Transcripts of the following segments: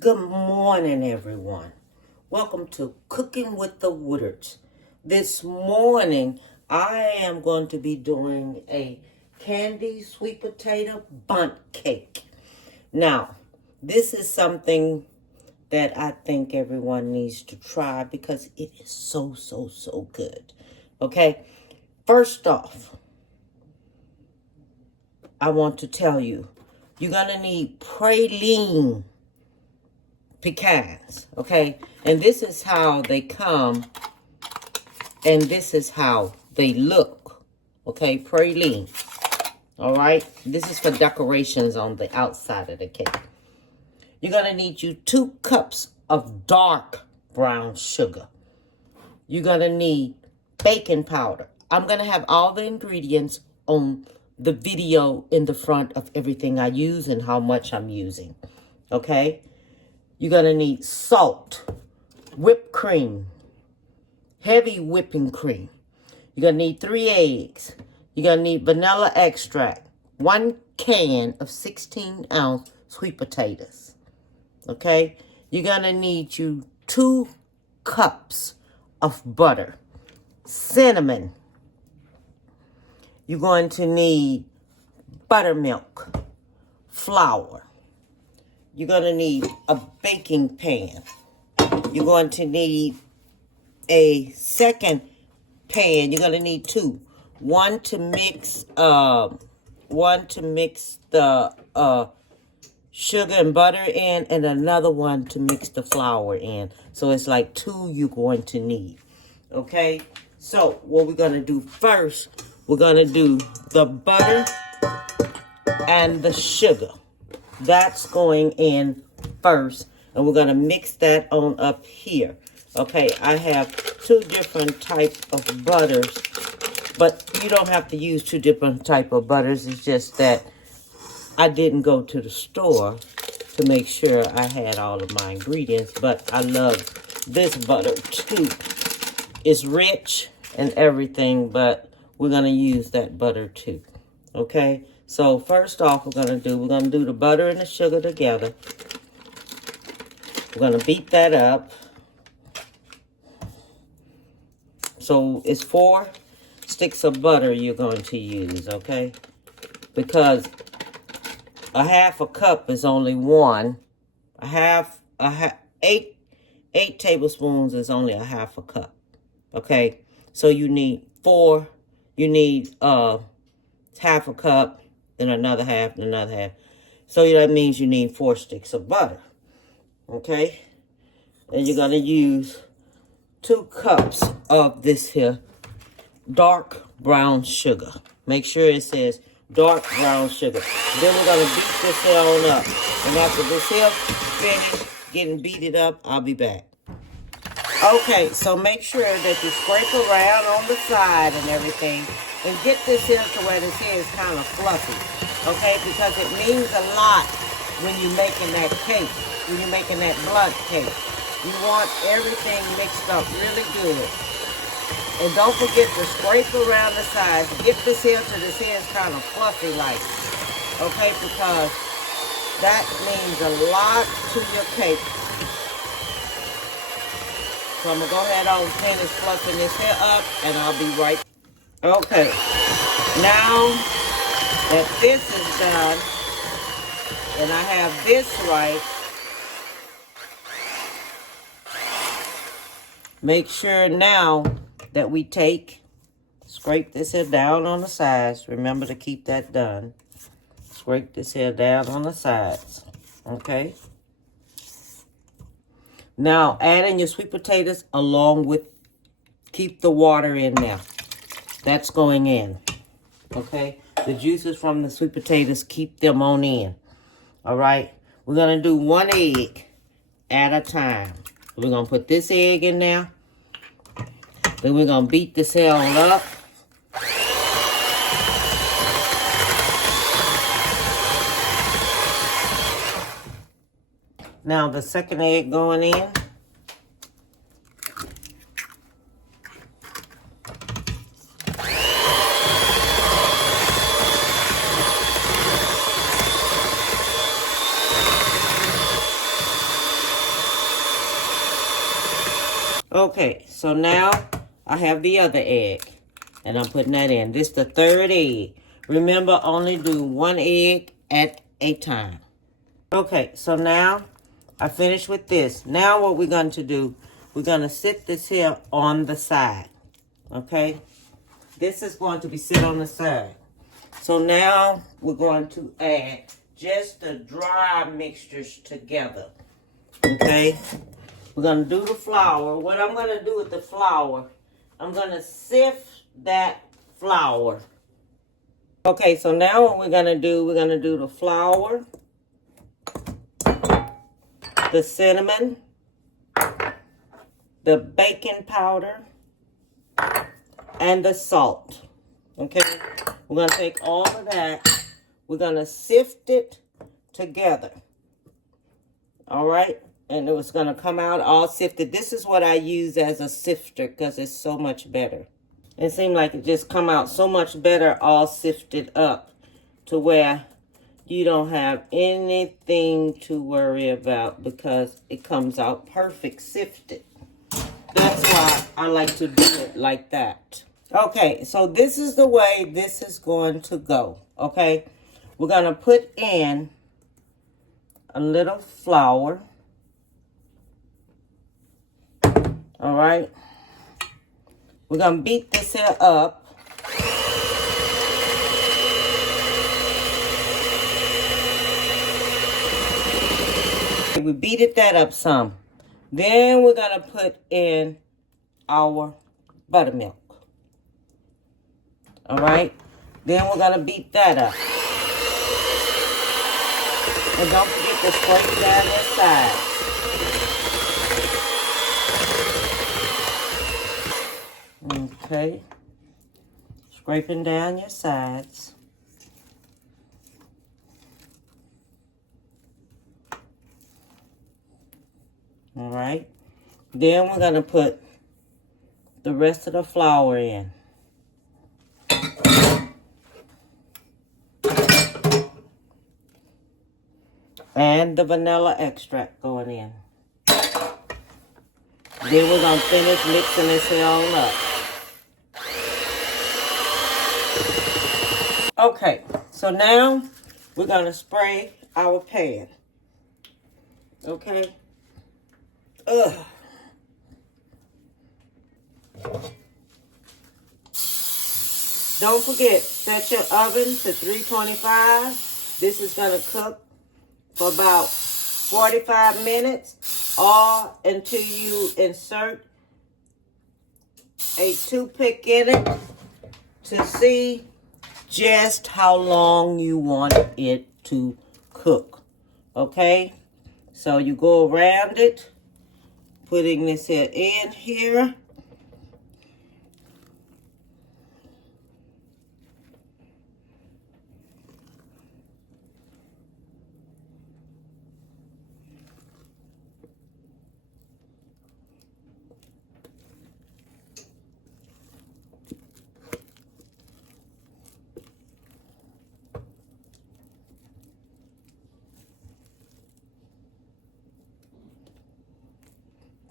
Good morning, everyone. Welcome to Cooking with the Woodards. This morning, I am going to be doing a candy sweet potato bundt cake. Now, this is something that I think everyone needs to try because it is so good. Okay, first off, I want to tell you, you're going to need praline pecans, okay? And this is how they come, and this is how they look, okay? Praline, all right? This is for decorations on the outside of the cake. You're going to need 2 cups of dark brown sugar. You're going to need baking powder. I'm going to have all the ingredients on the video in the front of everything I use and how much I'm using, okay? You're going to need salt, whipped cream, heavy whipping cream. You're going to need 3 eggs. You're going to need vanilla extract, 1 can of 16-ounce sweet potatoes. Okay? You're going to need 2 cups of butter, cinnamon. You're going to need buttermilk, flour. You're going to need a baking pan. You're going to need a second pan. You're going to need 2. One to mix the sugar and butter in, and another one to mix the flour in. So it's like 2 you're going to need. Okay? So what we're going to do first, we're going to do the butter and the sugar. That's going in first, and we're going to mix that on up here. Okay, I have 2 different types of butters, but you don't have to use 2 different types of butters. It's just that I didn't go to the store to make sure I had all of my ingredients, but I love this butter too. It's rich and everything, but we're going to use that butter too. Okay? So first off, we're going to do the butter and the sugar together. We're going to beat that up. So it's 4 sticks of butter you're going to use, okay? Because a half a cup is only 1. 8 tablespoons is only a half a cup, okay? So you need 4. You need half a cup, then another half, and another half. So that means you need 4 sticks of butter. Okay? And you're going to use 2 cups of this here dark brown sugar. Make sure it says dark brown sugar. Then we're going to beat this here on up. And after this here finished getting beaten up, I'll be back. Okay, so make sure that you scrape around on the side and everything and get this here to where this here is kind of fluffy, okay? Because it means a lot when you're making that cake, when you're making that bundt cake. You want everything mixed up really good. And don't forget to scrape around the sides. Get this here to this here is kind of fluffy like, okay? Because that means a lot to your cake. So I'm going to go ahead and finish fluffing this here up, and I'll be right back. Okay, now that this is done, and I have this right, make sure now that we scrape this here down on the sides. Remember to keep that done. Scrape this here down on the sides, okay? Now, add in your sweet potatoes along with, keep the water in there. That's going in, okay? The juices from the sweet potatoes, keep them on in, all right? We're going to do 1 egg at a time. We're going to put this egg in there. Then we're going to beat this here on up. Now the second egg going in. Okay, so now I have the other egg. And I'm putting that in. This is the third egg. Remember, only do one egg at a time. Okay, so now I finished with this. Now what we're going to do, we're going to sit this here on the side. Okay? This is going to be sit on the side. So now we're going to add just the dry mixtures together. Okay? We're going to do the flour. What I'm going to do with the flour, I'm going to sift that flour. Okay, so now what we're going to do the flour, the cinnamon, the baking powder, and the salt. Okay, we're going to take all of that. We're going to sift it together. All right, and it was going to come out all sifted. This is what I use as a sifter because it's so much better. It seemed like it just come out so much better all sifted up to where you don't have anything to worry about because it comes out perfect sifted. That's why I like to do it like that. Okay, so this is the way this is going to go, okay? We're going to put in a little flour. All right? We're going to beat this here up. We beat that up some. Then we're going to put in our buttermilk. All right? Then we're going to beat that up. And don't forget to scrape down this side. Okay. Scraping down your sides. All right. Then we're going to put the rest of the flour in. And the vanilla extract going in. Then we're going to finish mixing this here on up. Okay, so now we're going to spray our pan. Okay. Ugh. Don't forget, set your oven to 325. This is going to cook for about 45 minutes or until you insert a toothpick in it to see just how long you want it to cook. Okay? So you go around it, putting this here in here.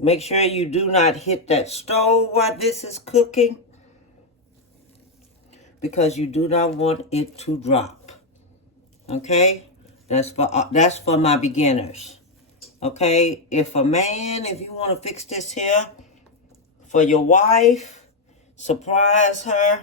Make sure you do not hit that stove while this is cooking, because you do not want it to drop. Okay? That's for my beginners. Okay? If you want to fix this here for your wife, surprise her.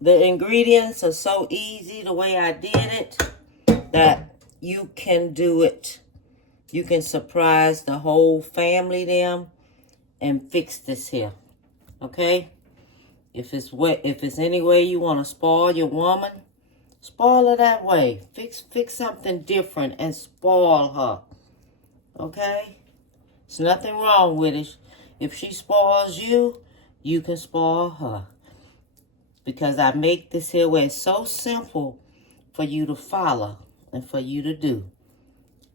The ingredients are so easy the way I did it that you can do it. You can surprise the whole family them and fix this here. Okay? If it's any way you want to spoil your woman, spoil her that way. Fix something different and spoil her. Okay? There's nothing wrong with it. If she spoils you, you can spoil her. Because I make this here where it's so simple for you to follow and for you to do.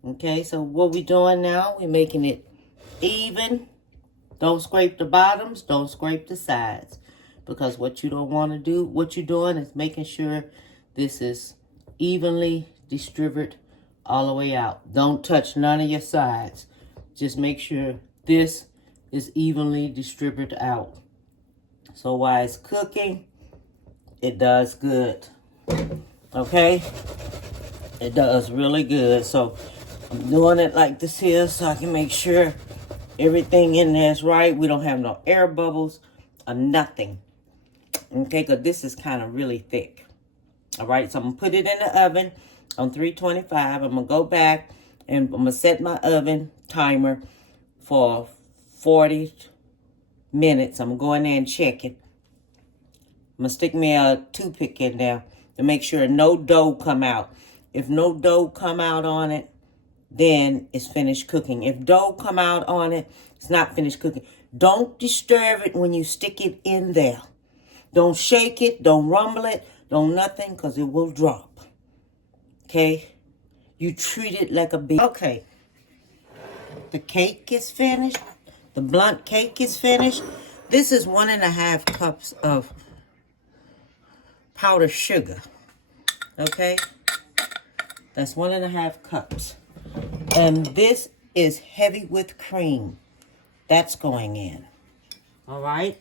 Okay, so what we're doing now, we're making it even. Don't scrape the bottoms, don't scrape the sides. Because what you don't want to do, what you're doing is making sure this is evenly distributed all the way out. Don't touch none of your sides. Just make sure this is evenly distributed out. So while it's cooking, it does good. Okay? It does really good. So I'm doing it like this here so I can make sure everything in there is right. We don't have no air bubbles or nothing. Okay, because this is kind of really thick. All right, so I'm going to put it in the oven on 325. I'm going to go back and I'm going to set my oven timer for 40 minutes. I'm going to go in there and check it. I'm going to stick me a toothpick in there to make sure no dough come out. If no dough come out on it, then it's finished cooking. If dough come out on it, it's not finished cooking. Don't disturb it when you stick it in there. Don't shake it. Don't rumble it. Don't nothing, because it will drop. Okay? You treat it like a big... Okay. The cake is finished. The Bundt cake is finished. This is 1.5 cups of powdered sugar. Okay? That's 1.5 cups. And this is heavy with cream. That's going in. All right?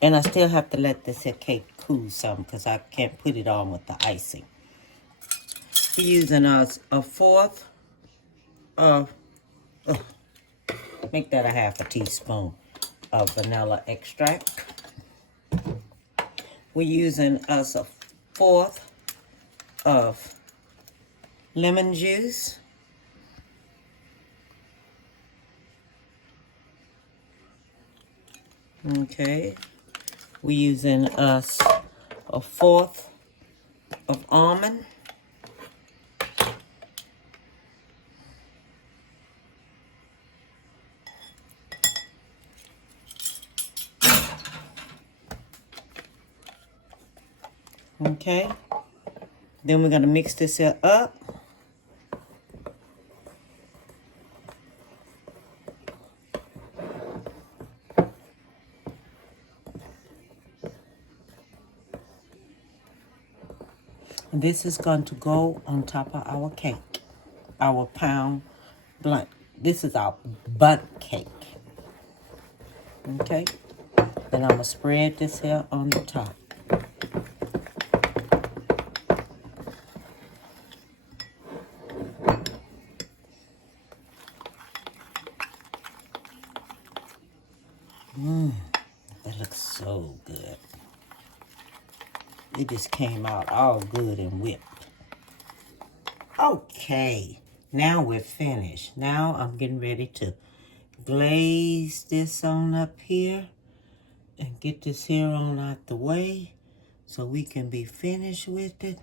And I still have to let this cake cool some because I can't put it on with the icing. We're using a fourth of, make that a 1/2 teaspoon of vanilla extract. We're using us a fourth of lemon juice. Okay. We're using us a fourth of almond. Okay. Then we're going to mix this here up. And this is going to go on top of our cake, our pound Bundt. This is our Bundt cake. Okay. Then I'm going to spread this here on the top. That looks so good. It just came out all good and whipped. Okay, now we're finished. Now I'm getting ready to glaze this on up here and get this here on out the way so we can be finished with it.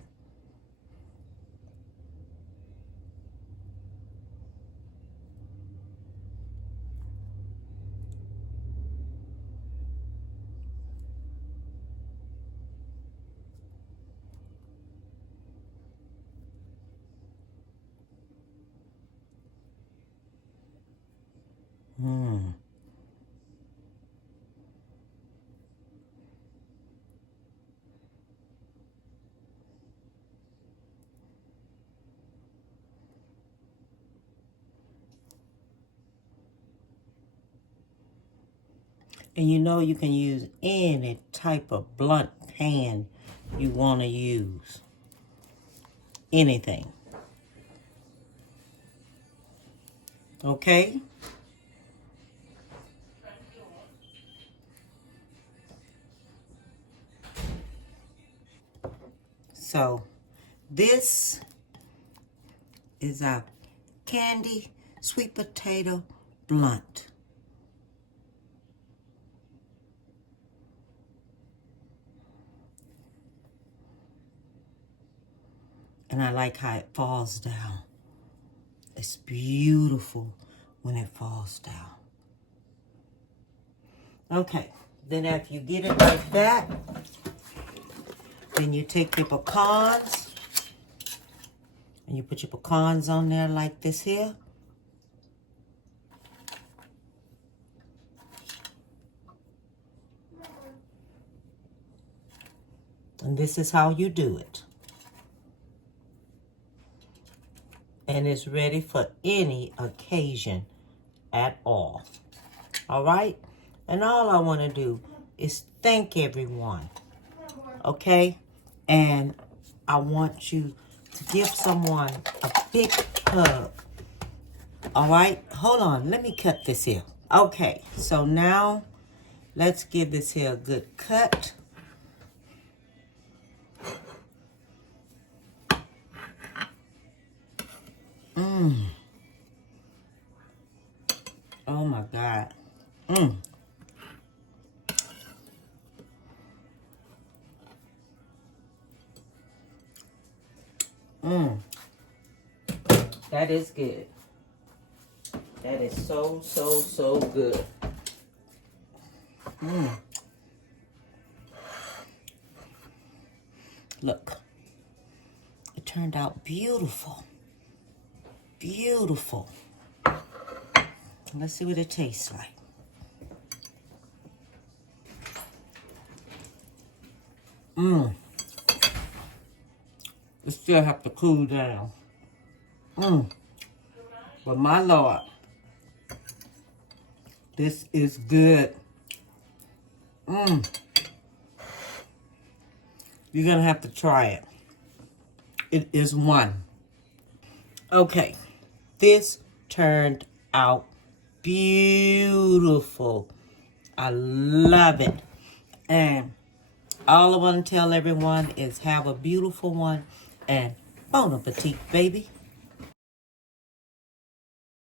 And you know you can use any type of blunt pan you want to use. Anything. Okay? So, this is our candy sweet potato Bundt. And I like how it falls down. It's beautiful when it falls down. Okay, then after you get it like that, then you take your pecans and you put your pecans on there like this here. And this is how you do it. And it's ready for any occasion at all. All right? And all I want to do is thank everyone. Okay? And I want you to give someone a big hug. All right? Hold on. Let me cut this here. Okay. So now, let's give this here a good cut. Oh my God. That is good. That is so, so, so good. Look. It turned out beautiful. Beautiful. Let's see what it tastes like. It still have to cool down. But my Lord, this is good. You're gonna have to try it. It is one. Okay, this turned out beautiful. I love it. And all I want to tell everyone is have a beautiful one and bon appetit, baby.